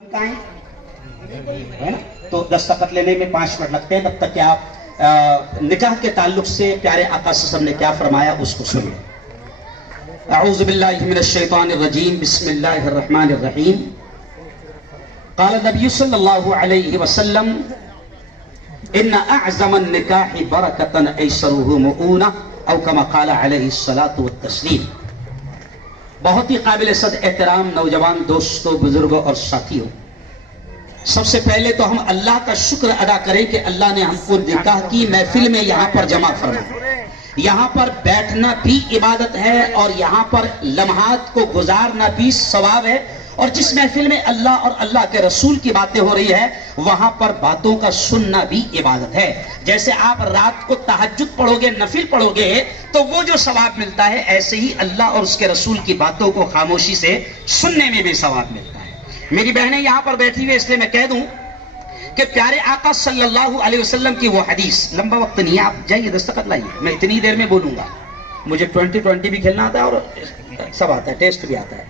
ہے نا. تو دستخط لینے میں 5 منٹ لگتے ہیں. تب تک کہ آپ نکاح کے تعلق سے پیارے آقا صلی اللہ علیہ وسلم نے کیا فرمایا اس کو سنیں. اعوذ باللہ من الشیطان الرجیم. بسم اللہ الرحمن الرحیم. قال النبی صلی اللہ علیہ وسلم ان اعظم النکاح برکتا ایسرہ مؤونہ او کما قال علیہ الصلاۃ والتسلیم. بہت ہی قابل صد احترام نوجوان دوستوں، بزرگوں اور ساتھیوں، سب سے پہلے تو ہم اللہ کا شکر ادا کریں کہ اللہ نے ہم کو نکاح کی محفل میں یہاں پر جمع فرمایا. یہاں پر بیٹھنا بھی عبادت ہے اور یہاں پر لمحات کو گزارنا بھی ثواب ہے. اور جس محفل میں اللہ اور اللہ کے رسول کی باتیں ہو رہی ہے وہاں پر باتوں کا سننا بھی عبادت ہے. جیسے آپ رات کو تہجد پڑھو گے، نفل پڑھو گے تو وہ جو ثواب ملتا ہے، ایسے ہی اللہ اور اس کے رسول کی باتوں کو خاموشی سے سننے میں بھی ثواب ملتا ہے. میری بہنیں یہاں پر بیٹھی ہوئی، اس لیے میں کہہ دوں کہ پیارے آقا صلی اللہ علیہ وسلم کی وہ حدیث، لمبا وقت نہیں ہے، آپ جائیے دستخط لائیے، میں اتنی دیر میں بولوں گا. مجھے 2020 بھی کھیلنا آتا ہے اور سب آتا ہے، ٹیسٹ بھی آتا ہے.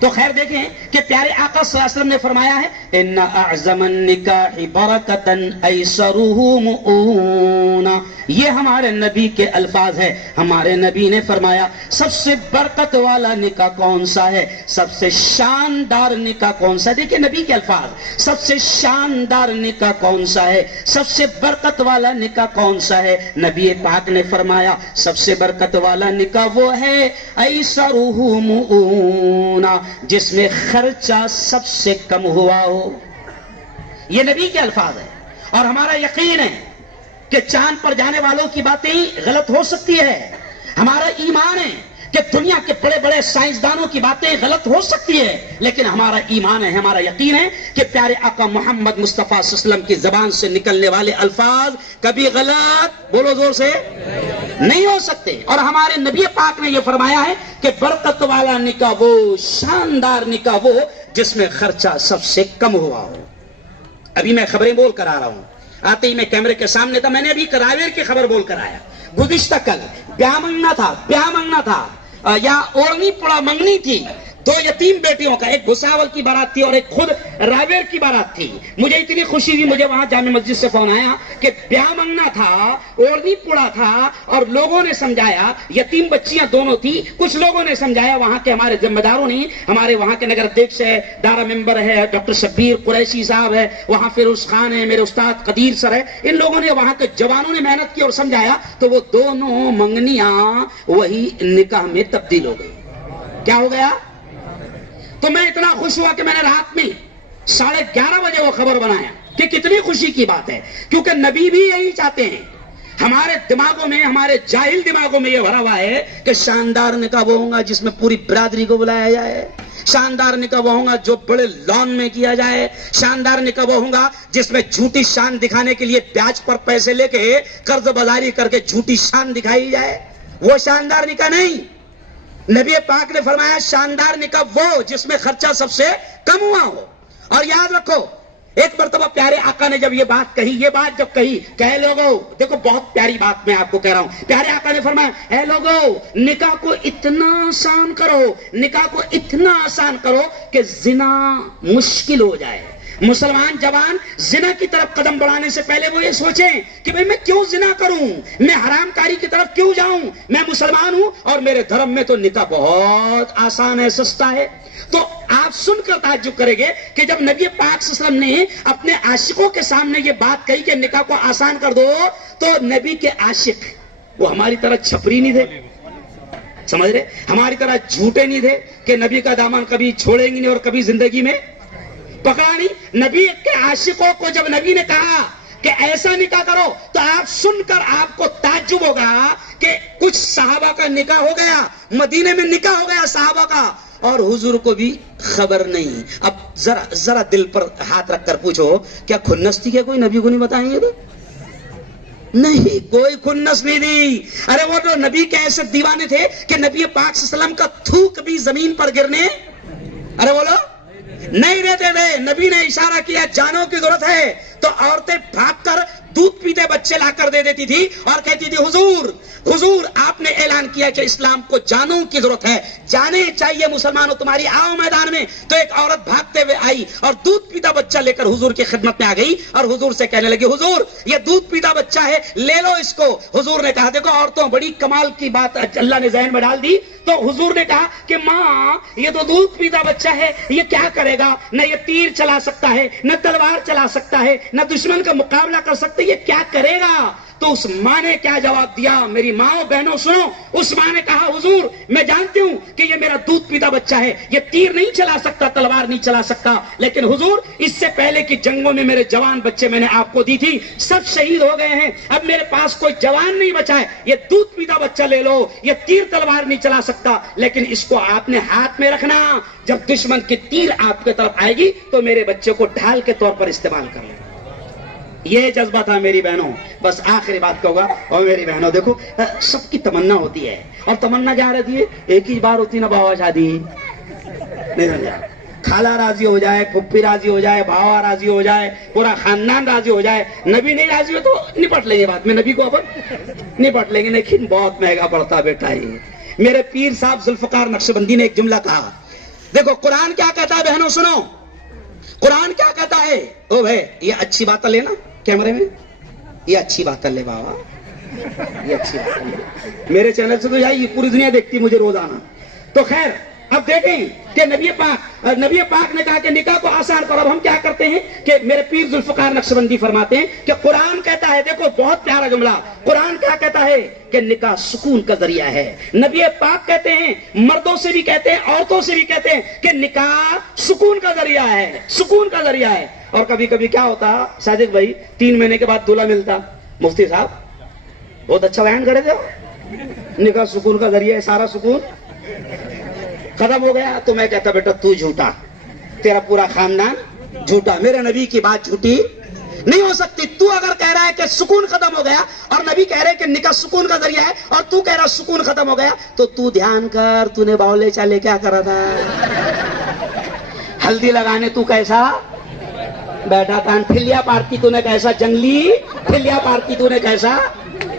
تو خیر دیکھیں کہ پیارے آقا صلی اللہ علیہ وسلم نے فرمایا ہے ان اعظم النکاح برکتا ایسرہ مؤونہ. یہ ہمارے نبی کے الفاظ ہے. ہمارے نبی نے فرمایا سب سے برکت والا نکاح کون سا ہے، سب سے شاندار نکاح کون سا ہے. دیکھیں نبی کے الفاظ، سب سے شاندار نکاح کون سا ہے، سب سے برکت والا نکاح کون سا ہے. نبی پاک نے فرمایا سب سے برکت والا نکاح وہ ہے ایسرہ مؤونہ، جس میں خرچہ سب سے کم ہوا ہو. یہ نبی کے الفاظ ہیں اور ہمارا یقین ہے کہ چاند پر جانے والوں کی باتیں غلط ہو سکتی ہے. ہمارا ایمان ہے کہ دنیا کے بڑے بڑے سائنسدانوں کی باتیں غلط ہو سکتی ہے، لیکن ہمارا ایمان ہے، ہمارا یقین ہے کہ پیارے آقا محمد مصطفیٰ صلی اللہ علیہ وسلم کی زبان سے نکلنے والے الفاظ کبھی غلط، بولو زور سے، نہیں ہو سکتے. اور ہمارے نبی پاک نے یہ فرمایا ہے کہ برکت والا نکاح وہ، شاندار نکاح وہ جس میں خرچہ سب سے کم ہوا ہو. ابھی میں خبریں بول کر آ رہا ہوں، آتے ہی میں کیمرے کے سامنے تھا، میں نے ابھی کراویر کی خبر بول کر آیا. گزشتہ کل بیاہ منگنا تھا یا اوڑھنی پڑا منگنی تھی. 2 یتیم بیٹیوں کا، ایک بھساول کی بارات تھی اور ایک خود راویر کی بارات تھی. مجھے اتنی خوشی ہوئی، مجھے وہاں جامع مسجد سے فون آیا کہ بیاہ منگنا تھا، اوڑھنی پڑا تھا اور لوگوں نے سمجھایا، یتیم بچیاں دونوں تھی. کچھ لوگوں نے سمجھایا، وہاں کے ہمارے ذمہ داروں نے، ہمارے وہاں کے نگر ادھیکش ہے، دارا ممبر ہے ڈاکٹر شبیر قریشی صاحب ہے، وہاں فیروز خان ہے، میرے استاد قدیر سر ہے، ان لوگوں نے، وہاں کے جوانوں نے محنت کی اور سمجھایا تو وہ دونوں منگنیاں وہی نکاح میں تبدیل ہو گئی. کیا ہو گیا؟ تو میں اتنا خوش ہوا کہ میں نے رات میں 11:30 بجے وہ خبر بنایا کہ کتنی خوشی کی بات ہے، کیونکہ نبی بھی یہی چاہتے ہیں. ہمارے دماغوں میں، ہمارے جاہل دماغوں میں یہ بھرا ہوا ہے کہ شاندار نکاح وہ ہوگا جس میں پوری برادری کو بلایا جائے، شاندار نکاح وہ ہوگا جو بڑے لان میں کیا جائے، شاندار نکاح وہ ہوگا جس میں جھوٹی شان دکھانے کے لیے بیاج پر پیسے لے کے قرض بازاری کر کے جھوٹی شان دکھائی جائے. وہ شاندار نکاح نہیں. نبی پاک نے فرمایا شاندار نکاح وہ جس میں خرچہ سب سے کم ہوا ہو. اور یاد رکھو، ایک مرتبہ پیارے آقا نے جب یہ بات کہی، یہ بات جب کہی کہ اے لوگو، دیکھو بہت پیاری بات میں آپ کو کہہ رہا ہوں، پیارے آقا نے فرمایا اے لوگو، نکاح کو اتنا آسان کرو، نکاح کو اتنا آسان کرو کہ زنا مشکل ہو جائے. مسلمان جوان زنا کی طرف قدم بڑھانے سے پہلے وہ یہ سوچیں کہ بھئی میں کیوں زنا کروں، میں حرام کاری کی طرف کیوں جاؤں، میں مسلمان ہوں اور میرے دھرم میں تو نکاح بہت آسان ہے، سستا ہے. تو آپ سن کر تعجب کریں گے کہ جب نبی پاک صلی اللہ علیہ وسلم نے اپنے عاشقوں کے سامنے یہ بات کہی کہ نکاح کو آسان کر دو، تو نبی کے عاشق وہ ہماری طرح چھپری نہیں تھے، سمجھ رہے، ہماری طرح جھوٹے نہیں تھے کہ نبی کا دامن کبھی چھوڑیں گے نہیں اور کبھی زندگی میں پکڑا نہیں. نبی کے عاشقوں کو جب نبی نے کہا کہ ایسا نکاح کرو تو آپ سن کر آپ کو تعجب ہوگا کہ کچھ صحابہ کا نکاح ہو گیا، مدینے میں نکاح ہو گیا صحابہ کا، اور حضور کو بھی خبر نہیں. اب ذرا دل پر ہاتھ رکھ کر پوچھو، کیا کھنس تھی؟ کیا کوئی نبی کو نہیں بتائیں گے؟ نہیں، کوئی کھنس نہیں دی. ارے وہ تو نبی کے ایسے دیوانے تھے کہ نبی پاک صلی اللہ علیہ وسلم کا تھوک بھی زمین پر گرنے، ارے بولو، نہیں دیتے تھے. نبی نے اشارہ کیا جانوں کی ضرورت ہے تو عورتیں بھاگ کر دودھ پیتے بچے لا کر دے دیتی تھی اور کہتی تھی حضور حضور آپ نے اعلان کیا کہ اسلام کو جانوں کی ضرورت ہے، جانے چاہیے مسلمانوں تمہاری، آؤ میدان میں۔ تو ایک عورت بھاگتے ہوئے آئی اور دودھ پیتا بچہ لے کر حضور کی خدمت میں آ گئی اور حضور سے کہنے لگی حضور یہ دودھ پیتا بچہ ہے، لے لو اس کو۔ حضور نے کہا دیکھو عورتوں بڑی کمال کی بات اللہ نے ذہن میں ڈال دی۔ تو حضور نے کہا کہ ماں یہ تو دودھ پیتا بچہ ہے، یہ کیا کرے گا؟ نہ یہ تیر چلا سکتا ہے، نہ تلوار چلا سکتا ہے، نہ دشمن کا مقابلہ کر سکتا ہے، یہ کیا کرے گا؟ تو اس ماں نے کیا جواب دیا؟ میری ماں بہنوں سنو، اس ماں نے کہا حضور میں جانتی ہوں کہ یہ میرا دودھ پیتا بچہ ہے، یہ تیر نہیں چلا سکتا، تلوار نہیں چلا سکتا، لیکن حضور اس سے پہلے کی جنگوں میں میرے جوان بچے میں نے آپ کو دی تھی، سب شہید ہو گئے ہیں، اب میرے پاس کوئی جوان نہیں بچا ہے، یہ دودھ پیتا بچہ لے لو، یہ تیر تلوار نہیں چلا سکتا، لیکن اس کو آپ نے ہاتھ میں رکھنا، جب دشمن کی تیر آپ کے طرف آئے گی تو میرے بچے کو ڈھال کے طور پر استعمال کر لینا۔ یہ جذبہ تھا میری بہنوں۔ بس آخری بات کہوں گا، اور میری بہنوں دیکھو سب کی تمنا ہوتی ہے، اور تمنا کیا رہتی ہے؟ ایک ہی بار ہوتی نا باوا شادی، نہیں سمجھا؟ خالہ راضی ہو جائے، پھپھی راضی ہو جائے، بھاوا راضی ہو جائے، پورا خاندان راضی ہو جائے، نبی نہیں راضی ہو تو نپٹ لیں گے بات میں، نبی کو اپن نپٹ لیں گے، لیکن بہت مہنگا پڑتا بیٹا یہ۔ میرے پیر صاحب ذوالفقار نقشبندی نے ایک جملہ کہا، دیکھو قرآن کیا کہتا ہے بہنوں سنو، قرآن کیا کہتا ہے؟ او بھائی یہ اچھی بات لینا کیمرے میں، یہ اچھی بات لے بابا، یہ اچھی بات لے، میرے چینل سے تو یہ پوری دنیا دیکھتی مجھے روزانہ۔ تو خیر اب دیکھیں کہ نبی پاک نے کہا کہ نکاح کو آسان کرو۔ اب ہم کیا کرتے ہیں کہ میرے پیر ذوالفقار نقشبندی فرماتے ہیں کہ قرآن کہتا ہے، دیکھو بہت پیارا جملہ، قرآن کیا کہتا ہے کہ نکاح سکون کا ذریعہ ہے۔ نبی پاک کہتے ہیں، مردوں سے بھی کہتے ہیں عورتوں سے بھی کہتے ہیں کہ نکاح سکون کا ذریعہ ہے، سکون کا ذریعہ ہے۔ اور کبھی کبھی کیا ہوتا صادق بھائی، 3 مہینے کے بعد دولہا ملتا، مفتی صاحب بہت اچھا بیان کرے تھے، نکاح سکون کا ذریعہ ہے، سارا سکون ختم ہو گیا۔ تو میں کہتا بیٹا تو جھوٹا، تیرا پورا خاندان جھوٹا، میرے نبی کی بات جھوٹی نہیں ہو سکتی۔ تو اگر کہہ رہا ہے کہ سکون ختم ہو گیا اور نبی کہہ رہے کہ نکاح سکون کا ذریعہ ہے، اور تو کہہ رہا سکون ختم ہو گیا، تو دھیان کر، تو نے باولے چالے کیا کرا تھا؟ ہلدی لگانے تو کیسا بیٹھا تھا، پھلیا پارٹی تو نے کیسا، جنگلی پھلیا پارٹی تو نے کیسا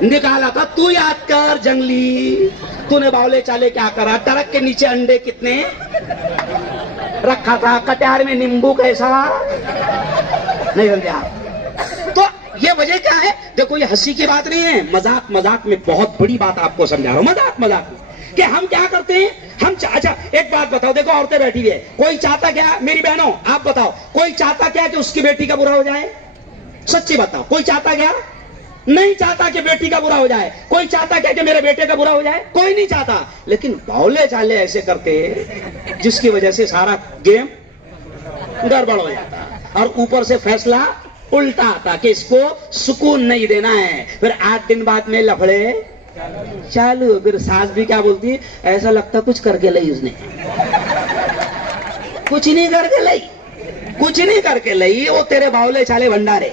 نکالا تھا، تو یاد کر جنگلی، تو نے باولے چالے کیا کرا؟ ٹرک کے نیچے انڈے کتنے رکھا تھا، کٹیار میں نیمبو کیسا، نہیں سمجھا؟ تو یہ وجہ کیا ہے؟ دیکھو یہ ہنسی کی بات نہیں ہے، مذاق میں بہت بڑی بات آپ کو سمجھا رہا ہوں، مذاق میں کہ ہم کیا کرتے ہیں، ہم اچھا ایک بات بتاؤ، دیکھو عورتیں بیٹھی ہوئی ہے، کوئی چاہتا کیا، میری بہنوں آپ بتاؤ، کوئی چاہتا کیا کہ اس کی بیٹی کا برا ہو جائے؟ سچی بتاؤ، کوئی چاہتا کیا؟ نہیں چاہتا کہ بیٹی کا برا ہو جائے۔ کوئی چاہتا کیا کہ میرے بیٹے کا برا ہو جائے؟ کوئی نہیں چاہتا، لیکن باولے چالے ایسے کرتے جس کی وجہ سے سارا گیم گڑبڑ ہو جاتا، اور اوپر سے فیصلہ الٹا آتا کہ اس کو سکون نہیں دینا ہے، پھر 8 دن بعد میں لفڑے چالو، پھر ساس بھی کیا بولتی، ایسا لگتا کچھ کر کے لئی، اس نے کچھ نہیں کر کے لئی، کچھ نہیں کر کے لئی، وہ تیرے باولے چالے بھنڈارے،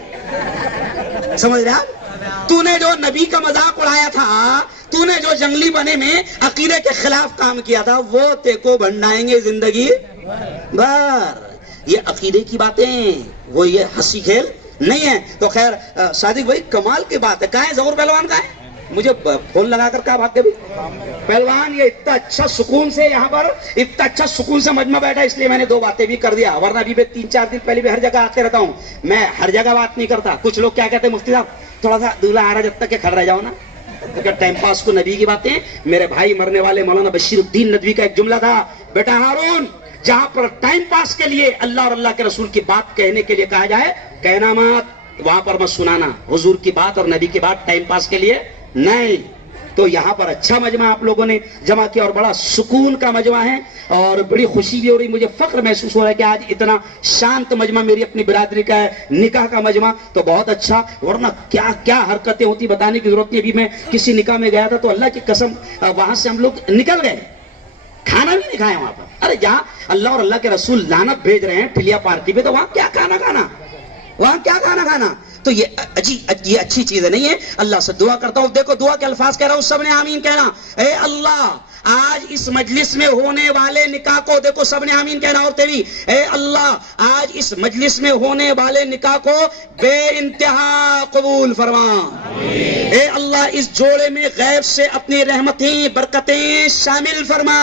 سمجھ رہا؟ تو نے جو نبی کا مذاق اڑایا تھا، تو نے جو جنگلی بنے میں عقیدے کے خلاف کام کیا تھا، وہ تے کو بھنڈائیں گے زندگی بھر۔ یہ عقیدے کی باتیں، وہ یہ ہنسی کھیل نہیں ہے۔ تو خیر صادق بھائی کمال کی بات ہے، کہاں ہے ظہور پہلوان؟ کہاں ہے؟ مجھے فون لگا کر کہا بھاگ کے بھی پہلوان، یہ اتنا اچھا سکون سے یہاں پر اتنا اچھا سکون سے مجمع بیٹھا، اس لیے میں نے 2 باتیں بھی کر دیا، ورنہ ابھی میں 3-4 دن پہلے بھی ہر جگہ آتے رہتا ہوں، میں ہر جگہ بات نہیں کرتا۔ کچھ لوگ کیا کہتے ہیں مفتی صاحب تھوڑا سا دولہا آ رہا جب تک کہ کھڑ رہ جاؤ نا، کیونکہ ٹائم پاس کو نبی کی باتیں۔ میرے بھائی مرنے والے مولانا بشیر الدین ندوی کا ایک جملہ تھا، بیٹا ہارون جہاں پر ٹائم پاس کے لیے اللہ اور اللہ کے رسول کی بات کہنے کے لیے کہا جائے، کہنا مت، وہاں پر مت سنانا، حضور کی بات اور نبی کی بات ٹائم پاس کے لیے نہیں۔ تو یہاں پر اچھا مجمع آپ لوگوں نے جمع کیا اور بڑا سکون کا مجمع ہے، اور بڑی خوشی بھی ہو رہی، مجھے فخر محسوس ہو رہا ہے کہ آج اتنا شانت مجمع میری اپنی برادری کا ہے، نکاح کا مجمع، تو بہت اچھا۔ ورنہ کیا کیا حرکتیں ہوتی بتانے کی ضرورت نہیں۔ ابھی میں کسی نکاح میں گیا تھا تو اللہ کی قسم وہاں سے ہم لوگ نکل گئے، کھانا بھی نہیں کھایا وہاں پر۔ ارے جہاں اللہ اور اللہ کے رسول لعنت بھیج رہے ہیں ٹھلیا پارٹی پہ، تو وہاں کیا کھانا کھانا، وہاں کیا کھانا کھانا؟ تو یہ اچھی چیز نہیں ہے۔ اللہ سے دعا کرتا ہوں، دیکھو دعا کے الفاظ کہہ رہا ہوں، سب نے آمین کہنا، اے اللہ آج اس مجلس میں ہونے والے نکاح کو دیکھو، سب نے آمین کہنا، اور تیری اے اللہ آج اس مجلس میں ہونے والے نکاح کو بے انتہا قبول فرما۔ اے اللہ اس جوڑے میں غیب سے اپنی رحمتیں برکتیں شامل فرما۔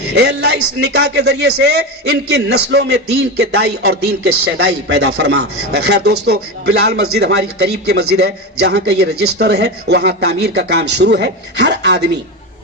اے اللہ اس نکاح کے ذریعے سے ان کی نسلوں میں دین کے دائی اور دین کے شیدائی پیدا فرما۔ خیر دوستو، بلال مسجد ہماری قریب کی مسجد ہے، جہاں کا یہ رجسٹر ہے وہاں تعمیر کا کام شروع ہے۔ ہر آدمی